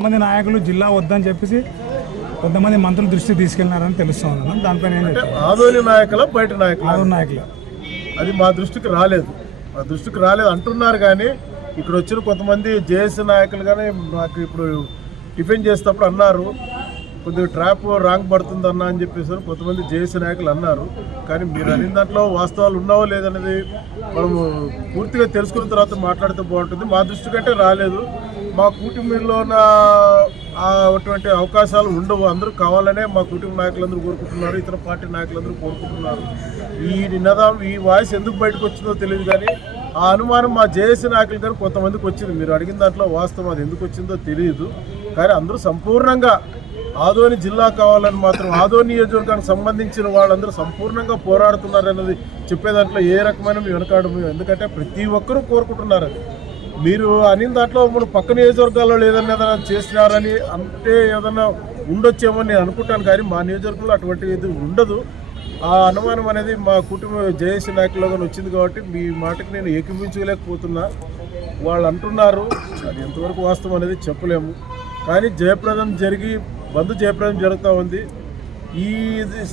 కొంతమంది నాయకులు జిల్లా వద్దని చెప్పేసి కొంతమంది మంత్రుల దృష్టికి తీసుకెళ్లినారని తెలుస్తుంది. దానిపైన ఆదోని నాయకుల బయట నాయకులు అది మా దృష్టికి రాలేదు అంటున్నారు. కానీ ఇక్కడ వచ్చిన కొంతమంది జేఏసీ నాయకులు కానీ నాకు ఇప్పుడు టిఫిన్ చేసేటప్పుడు అన్నారు, కొద్దిగా ట్రాప్ రాంగ్ పడుతుందన్న అని చెప్పేసి కొంతమంది జేఏసీ నాయకులు అన్నారు. కానీ మీరు అన్ని దాంట్లో వాస్తవాలు ఉన్నావో లేదనేది మనము పూర్తిగా తెలుసుకున్న తర్వాత మాట్లాడితే బాగుంటుంది. మా దృష్టి కంటే రాలేదు. మా కూటమిలో అటువంటి అవకాశాలు ఉండవు. అందరూ కావాలనే మా కుటుంబ నాయకులందరూ కోరుకుంటున్నారు, ఇతర పార్టీ నాయకులందరూ కోరుకుంటున్నారు. ఈ వాయిస్ ఎందుకు బయటకు వచ్చిందో తెలియదు. కానీ ఆ అనుమానం మా జేఏసీ నాయకులు కానీ కొంతమందికి వచ్చింది. మీరు అడిగిన దాంట్లో వాస్తవం అది ఎందుకు వచ్చిందో తెలియదు. కానీ అందరూ సంపూర్ణంగా ఆదోని జిల్లా కావాలని మాత్రం ఆదోని నియోజకవర్గానికి సంబంధించిన వాళ్ళందరూ సంపూర్ణంగా పోరాడుతున్నారన్నది చెప్పే దాంట్లో ఏ రకమైన మీ వెనకాడము. ఎందుకంటే ప్రతి ఒక్కరూ కోరుకుంటున్నారు. అది మీరు అనిన దాంట్లో మన పక్క నియోజకవర్గాల్లో ఏదైనా చేసినారని అంటే ఏదైనా ఉండొచ్చేమో నేను అనుకుంటాను. కానీ మా నియోజకవర్గంలో అటువంటిది ఉండదు. ఆ అనుమానం అనేది మా కుటుంబ జేఏసీ నాయకుల్లో కానీ వచ్చింది. కాబట్టి మీ మాటకి నేను ఏకీభవించలేకపోతున్నా. వాళ్ళు అంటున్నారు, అది ఎంతవరకు వాస్తవం అనేది చెప్పలేము. కానీ బంద్ జయప్రదం జరుగుతూ ఉంది. ఈ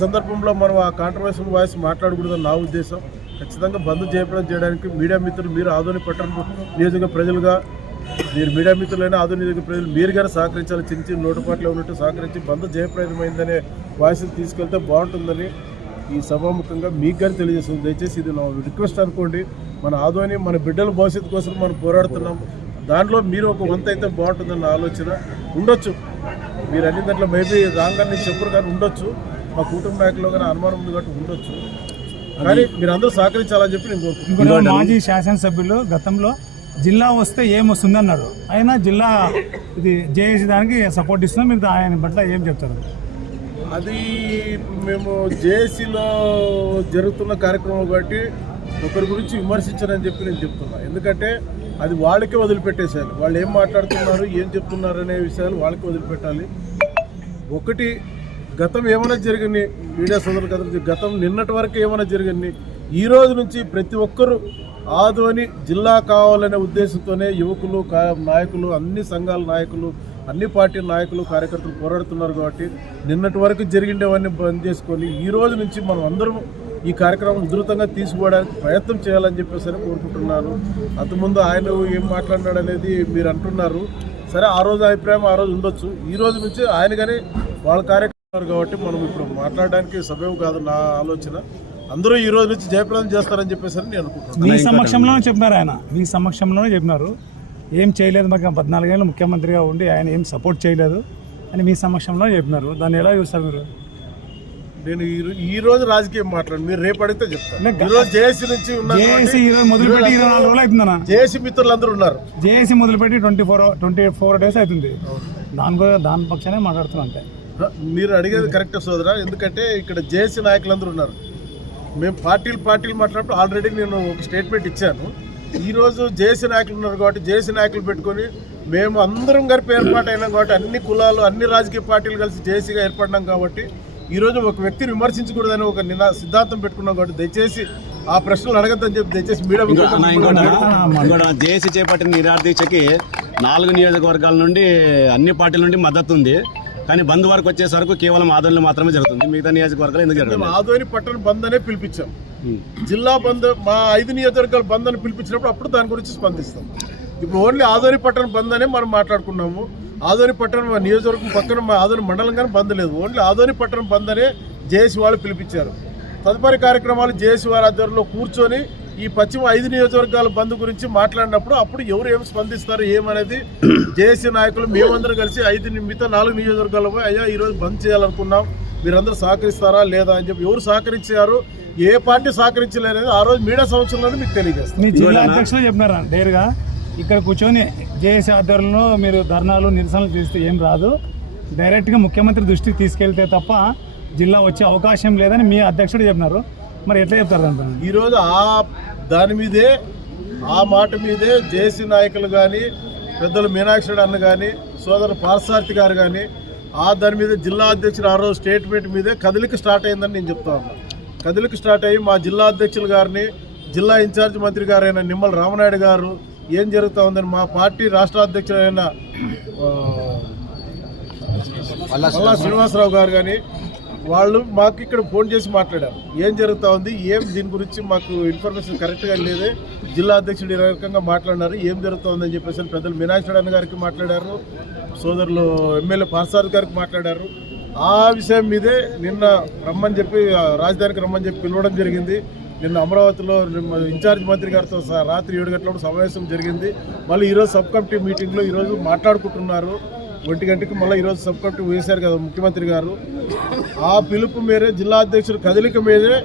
సందర్భంలో మనం ఆ కాంట్రవర్షియల్ వాయిస్ మాట్లాడకూడదని నా ఉద్దేశం. ఖచ్చితంగా బంద్ జయప్రదం చేయడానికి మీడియా మిత్రులు, మీరు ఆదోని పట్టణ నియోజక ప్రజలుగా, మీరు మీడియా మిత్రులైన ఆదోని నియోజక ప్రజలు మీరు కానీ సహకరించాలి. చిన్న చిన్న లోటుపాట్లు ఉన్నట్టు సహకరించి బంద్ జయప్రదమైందనే వాయిస్ తీసుకెళ్తే బాగుంటుందని ఈ సభాముఖంగా మీకు కానీ తెలియజేస్తుంది. దయచేసి ఇది నా రిక్వెస్ట్ అనుకోండి. మన ఆదోని మన బిడ్డల భవిష్యత్తు కోసం మనం పోరాడుతున్నాం. దాంట్లో మీరు ఒక వంత అయితే బాగుంటుందన్న ఆలోచన ఉండొచ్చు. మీరు అన్ని దాంట్లో మేబీ రాంగ్ అని చెప్పరు కానీ ఉండొచ్చు. మా కుటుంబ నాయకుల్లో కానీ అనుమానం ఉంది కాబట్టి ఉండొచ్చు. కానీ మీరు అందరూ సహకరించాలని చెప్పి నేను కోరుకుంటున్నాను. మాజీ శాసనసభ్యులు గతంలో జిల్లా వస్తే ఏమొస్తుంది అన్నారు. అయినా జిల్లా ఇది జేఏసీ దానికి సపోర్ట్ ఇస్తున్నాం. మీరు ఆయన పట్ల ఏం చెప్తారు? అది మేము జేఏసీలో జరుగుతున్న కార్యక్రమం బట్టి ఒకరి గురించి విమర్శించారని చెప్పి నేను చెప్తున్నా. ఎందుకంటే అది వాళ్ళకే వదిలిపెట్టేశారు. వాళ్ళు ఏం మాట్లాడుతున్నారు, ఏం చెప్తున్నారు అనే విషయాలు వాళ్ళకి వదిలిపెట్టాలి. ఒకటి, గతం ఏమైనా జరిగింది మీడియా సోదరులు కదా, గతం నిన్నటి వరకు ఏమైనా జరిగింది. ఈ రోజు నుంచి ప్రతి ఒక్కరూ ఆదోని జిల్లా కావాలనే ఉద్దేశంతోనే యువకులు, నాయకులు, అన్ని సంఘాల నాయకులు, అన్ని పార్టీల నాయకులు, కార్యకర్తలు పోరాడుతున్నారు. కాబట్టి నిన్నటి వరకు జరిగిండేవన్నీ బంద్ చేసుకొని ఈ రోజు నుంచి మనం అందరం ఈ కార్యక్రమం ఉధృతంగా తీసుకోవడానికి ప్రయత్నం చేయాలని చెప్పేసి కోరుకుంటున్నాను. అంతకుముందు ఆయన ఏం మాట్లాడినాడు అనేది మీరు అంటున్నారు. సరే, ఆ రోజు అభిప్రాయం ఆ రోజు ఉండొచ్చు. ఈ రోజు నుంచి ఆయన కానీ వాళ్ళ కార్యక్రమాలు కాబట్టి మనం ఇప్పుడు మాట్లాడడానికి సభ్యం కాదు నా ఆలోచన. అందరూ ఈ రోజు నుంచి జయప్రదం చేస్తారని చెప్పేసి నేను అనుకుంటున్నాను. మీ సమక్షంలోనే చెప్పినారు. ఆయన మీ సమక్షంలోనే చెప్పినారు, ఏం చేయలేదు, మాకు 14 ఏళ్ళు ముఖ్యమంత్రిగా ఉండి ఆయన ఏం సపోర్ట్ చేయలేదు అని మీ సమక్షంలో చెప్పినారు. దాన్ని ఎలా చూస్తారు మీరు? నేను ఈ రోజు రాజకీయం మాట్లాడు, మీరు రేపు అడిగితే చెప్తాను. జేఏసీ నుంచి మొదలుపెట్టి 24 రోజులు అవుతుందన్న. జేఏసీ మిత్రులు అందరూ ఉన్నారు. జేఏసీ మొదలుపెట్టి 24 డేస్ అవుతుంది. దాని పక్షానే మాట్లాడుతున్నా. అంటే మీరు అడిగేది కరెక్ట్ సోదరా. ఎందుకంటే ఇక్కడ జేఏసీ నాయకులందరూ ఉన్నారు. మేము పార్టీలు మాట్లాడినప్పుడు ఆల్రెడీ నేను ఒక స్టేట్మెంట్ ఇచ్చాను. ఈరోజు జేఏసీ నాయకులు ఉన్నారు కాబట్టి జేఏసీ నాయకులు పెట్టుకొని మేము అందరం కలిపి ఏర్పాటైనాం కాబట్టి, అన్ని కులాలు, అన్ని రాజకీయ పార్టీలు కలిసి జేఏసీగా ఏర్పడినాం కాబట్టి ఈరోజు ఒక వ్యక్తిని విమర్శించకూడదని ఒక సిద్ధాంతం పెట్టుకున్నాం. కాబట్టి దయచేసి ఆ ప్రశ్నలు అడగద్దని చెప్పి దయచేసి మీడియా. జేఏసీ చేపట్టిన నిరాదీక్షకి 4 నియోజకవర్గాల నుండి, అన్ని పార్టీల నుండి మద్దతు ఉంది. కానీ బంద్ వరకు వచ్చేసరికి కేవలం ఆదోనిలో మాత్రమే జరుగుతుంది. మిగతా నియోజకవర్గాలు ఎందుకు జరుగుతుంది? ఆదోని పట్టణ బంద్ అనే పిలిపించాం. జిల్లా బంద్ మా 5 నియోజకవర్గాల బంద్ అని పిలిపించినప్పుడు అప్పుడు దాని గురించి స్పందిస్తాం. ఇప్పుడు ఓన్లీ ఆదోని పట్టణ బంద్ అనే మనం మాట్లాడుకున్నాము. ఆదోని పట్టణం నియోజకవర్గం పక్కన మా ఆదోని మండలం కానీ బంద్ లేదు. ఓన్లీ ఆదోని పట్టణం బంద్ అనే జేఏసీ వాళ్ళు పిలిపించారు. తదుపరి కార్యక్రమాలు జేఏసీ వారి ఆధ్వర్యంలో కూర్చొని ఈ పశ్చిమ 5 నియోజకవర్గాల బంద్ గురించి మాట్లాడినప్పుడు అప్పుడు ఎవరు ఏం స్పందిస్తారు ఏమనేది జేఏసీ నాయకులు మేమందరం కలిసి 5 మిగతా 4 నియోజకవర్గాలపై అయ్యా ఈరోజు బంద్ చేయాలనుకున్నాం, మీరందరూ సహకరిస్తారా లేదా అని చెప్పి ఎవరు సహకరించారు, ఏ పార్టీ సహకరించలేఅనేది ఆ రోజు మీడియా సంవత్సరంలోనే మీకు తెలియజేస్తారు. అధ్యక్షులు చెప్పినారా డైరెక్ట్గా ఇక్కడ కూర్చొని జేఏసీ ఆధ్వర్యంలో మీరు ధర్నాలు, నిరసనలు చేస్తే ఏం రాదు, డైరెక్ట్గా ముఖ్యమంత్రి దృష్టికి తీసుకెళ్తే తప్ప జిల్లా వచ్చే అవకాశం లేదని మీ అధ్యక్షుడు చెప్పినారు. మరి ఎట్లా చెప్తారు దాంట్లో? ఈరోజు దాని మీదే, ఆ మాట మీదే జేఏసీ నాయకులు కానీ, పెద్దలు మీనాక్షి అన్న కానీ, సోదరు పార్సార్థి గారు కానీ దాని మీద జిల్లా అధ్యక్షుడు ఆ రోజు స్టేట్మెంట్ మీదే కదలిక స్టార్ట్ అయిందని నేను చెప్తా ఉన్నాను. కదలిక స్టార్ట్ అయ్యి మా జిల్లా అధ్యక్షులు గారిని, జిల్లా ఇన్ఛార్జ్ మంత్రి గారైన నిమ్మల రామనాయుడు గారు ఏం జరుగుతూ ఉందని మా పార్టీ రాష్ట్ర అధ్యక్షుడైన మల్లా శ్రీనివాసరావు గారు కానీ వాళ్ళు మాకు ఇక్కడ ఫోన్ చేసి మాట్లాడారు. ఏం జరుగుతూ ఉంది, ఏం దీని గురించి మాకు ఇన్ఫర్మేషన్ కరెక్ట్గా లేదే, జిల్లా అధ్యక్షుడు ఈ రకంగా మాట్లాడినారు, ఏం జరుగుతుందని చెప్పేసి పెద్దలు మీనాక్షి అన్న గారికి మాట్లాడారు, సోదరులు ఎమ్మెల్యే పార్సాద్ గారికి మాట్లాడారు. ఆ విషయం మీదే నిన్న రమ్మని చెప్పి రాజధానికి రమ్మని చెప్పి పిలవడం జరిగింది. నిన్న అమరావతిలో ఇన్ఛార్జ్ మంత్రి గారితో రాత్రి 7 గంటలకు సమావేశం జరిగింది. మళ్ళీ ఈరోజు సబ్ కమిటీ మీటింగ్లో ఈరోజు మాట్లాడుకుంటున్నారు. 1 గంటకి మళ్ళీ ఈరోజు సబ్ కమిటీ వేశారు కదా ముఖ్యమంత్రి గారు. ఆ పిలుపు మేరే జిల్లా అధ్యక్షుడు కదలిక మీదే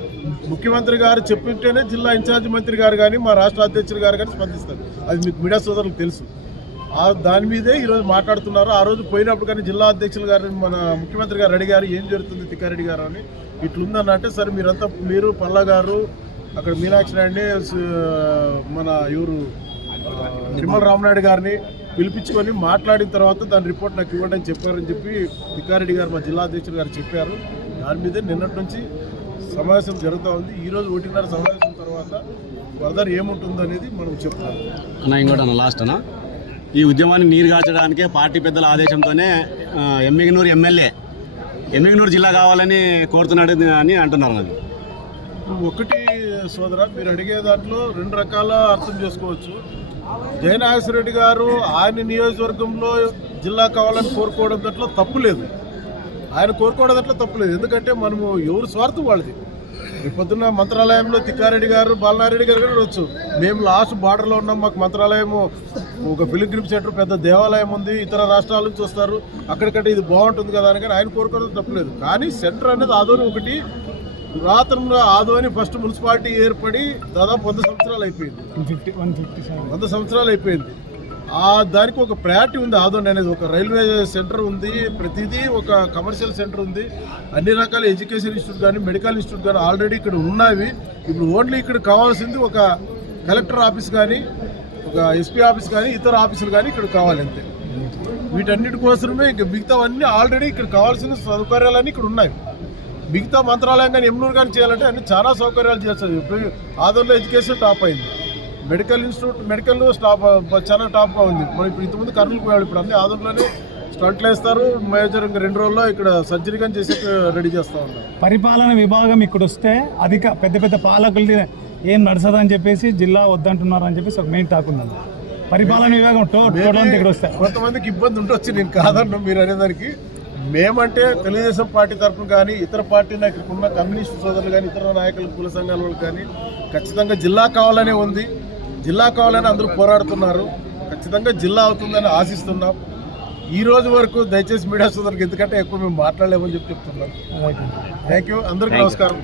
ముఖ్యమంత్రి గారు చెప్పింటేనే జిల్లా ఇన్ఛార్జ్ మంత్రి గారు కానీ మా రాష్ట్ర అధ్యక్షుడు గారు కానీ స్పందిస్తారు. అది మీకు మీడియా సోదరులకు తెలుసు. దాని మీదే ఈరోజు మాట్లాడుతున్నారు. ఆ రోజు పోయినప్పుడు కానీ జిల్లా అధ్యక్షులు గారు మన ముఖ్యమంత్రి గారు అడిగారు ఏం జరుగుతుంది తిక్కారెడ్డి గారు అని. ఇట్లుందని అంటే సరే మీరంతా మీరు పల్లా గారు అక్కడ మీనాక్షి నాయుడిని మన ఎవరు నిమ్మల రామనాయుడు గారిని పిలిపించుకొని మాట్లాడిన తర్వాత దాని రిపోర్ట్ నాకు ఇవ్వండి అని చెప్పారని చెప్పి తిక్కారెడ్డి గారు మా జిల్లా అధ్యక్షులు గారు చెప్పారు. దాని మీదే నిన్నటి నుంచి సమావేశం జరుగుతూ ఉంది. ఈరోజు 1:30 సమావేశం తర్వాత ఫర్దర్ ఏముంటుందో అనేది మనం చెప్తాం. అన్న ఇంకోటి అన్న లాస్ట్ అన్న, ఈ ఉద్యమాన్ని నీరుగార్చడానికే పార్టీ పెద్దల ఆదేశంతోనే ఎమ్మిగనూరు ఎమ్మెల్యే ఎమ్మిగనూరు జిల్లా కావాలని కోరుతున్నాడు అని అంటున్నారు. అది ఒకటి సోదర, మీరు అడిగే దాంట్లో 2 రకాల అర్థం చేసుకోవచ్చు. జయనాగేశ్వరరెడ్డి గారు ఆయన నియోజకవర్గంలో జిల్లా కావాలని కోరుకోవడం దాంట్లో తప్పు లేదు. ఆయన కోరుకోవడం దాంట్లో తప్పు లేదు. ఎందుకంటే మనము ఎవరు స్వార్థం వాళ్ళది. పొద్దున్న మంత్రాలయంలో తిక్కారెడ్డి గారు బాలనారెడ్డి గారు కూడా వచ్చు. మేము లాస్ట్ బార్డర్లో ఉన్నాం, మాకు మంత్రాలయము ఒక పిలిగ్రిమ్ సెంటర్ పెద్ద దేవాలయం ఉంది, ఇతర రాష్ట్రాల నుంచి వస్తారు, అక్కడికంటే ఇది బాగుంటుంది కదా అని. కానీ ఆయన కోరుకోవడం తప్పలేదు. కానీ సెంటర్ అనేది ఆదోని ఒకటి పురాతనంగా ఆదోని ఫస్ట్ మున్సిపాలిటీ ఏర్పడి దాదాపు 100 సంవత్సరాలు అయిపోయింది. 100 సంవత్సరాలు అయిపోయింది. దానికి ఒక ప్రయారిటీ ఉంది. ఆదోని అనేది ఒక రైల్వే సెంటర్ ఉంది, ప్రతిదీ ఒక కమర్షియల్ సెంటర్ ఉంది, అన్ని రకాల ఎడ్యుకేషన్ ఇన్స్టిట్యూట్ కానీ మెడికల్ ఇన్స్టిట్యూట్ కానీ ఆల్రెడీ ఇక్కడ ఉన్నవి. ఇప్పుడు ఓన్లీ ఇక్కడ కావాల్సింది ఒక కలెక్టర్ ఆఫీస్ కానీ ఒక ఎస్పీ ఆఫీస్ కానీ ఇతర ఆఫీసులు కానీ ఇక్కడ కావాలి అంతే. వీటన్నిటి కోసమే ఇంకా మిగతావన్నీ ఆల్రెడీ ఇక్కడ కావాల్సిన సౌకర్యాలన్నీ ఇక్కడ ఉన్నాయి. మిగతా మంత్రాలయం కానీ ఎమ్నూరు కానీ చేయాలంటే అన్ని చాలా సౌకర్యాలు చేస్తారు. ఇప్పుడు ఆదోనిలో ఎడ్యుకేషన్ టాప్ అయింది, మెడికల్ ఇన్స్టిట్యూట్ మెడికల్ స్టాప్ చాలా టాప్గా ఉంది. మనం ఇప్పుడు ఇంతకుముందు కర్నూలు పోయాడు, ఇప్పుడు అన్ని ఆదోనిలోనే స్టంట్లు వేస్తారు. మేజర్ ఇంకా 2 రోజుల్లో ఇక్కడ సర్జరీ కానీ చేసి రెడీ చేస్తూ ఉన్నారు. పరిపాలన విభాగం ఇక్కడ వస్తే పెద్ద పెద్ద పాలకులు ఏం నడసదని చెప్పేసి జిల్లా వద్దంటున్నారు అని చెప్పేసి ఒక మెయిన్ టాక్ ఉందండి. పరిపాలన విభాగం టోటల్ ఇక్కడ వస్తే కొంతమందికి ఇబ్బంది ఉండొచ్చు, నేను కాదన్ను మీరు అనేదానికి. మేమంటే తెలుగుదేశం పార్టీ తరఫున కానీ ఇతర పార్టీ నాయకులకు ఉన్న కమ్యూనిస్ట్ సోదరులు కానీ ఇతర నాయకులు కుల సంఘాల వాళ్ళు కానీ ఖచ్చితంగా జిల్లా కావాలనే ఉంది. జిల్లా కావాలని అందరూ పోరాడుతున్నారు. ఖచ్చితంగా జిల్లా అవుతుందని ఆశిస్తున్నాం. ఈ రోజు వరకు దయచేసి మీడియా సోదరులకు ఎందుకంటే ఎక్కువ మేము మాట్లాడలేమని చెప్తున్నాం. థ్యాంక్ యూ, అందరికీ నమస్కారం.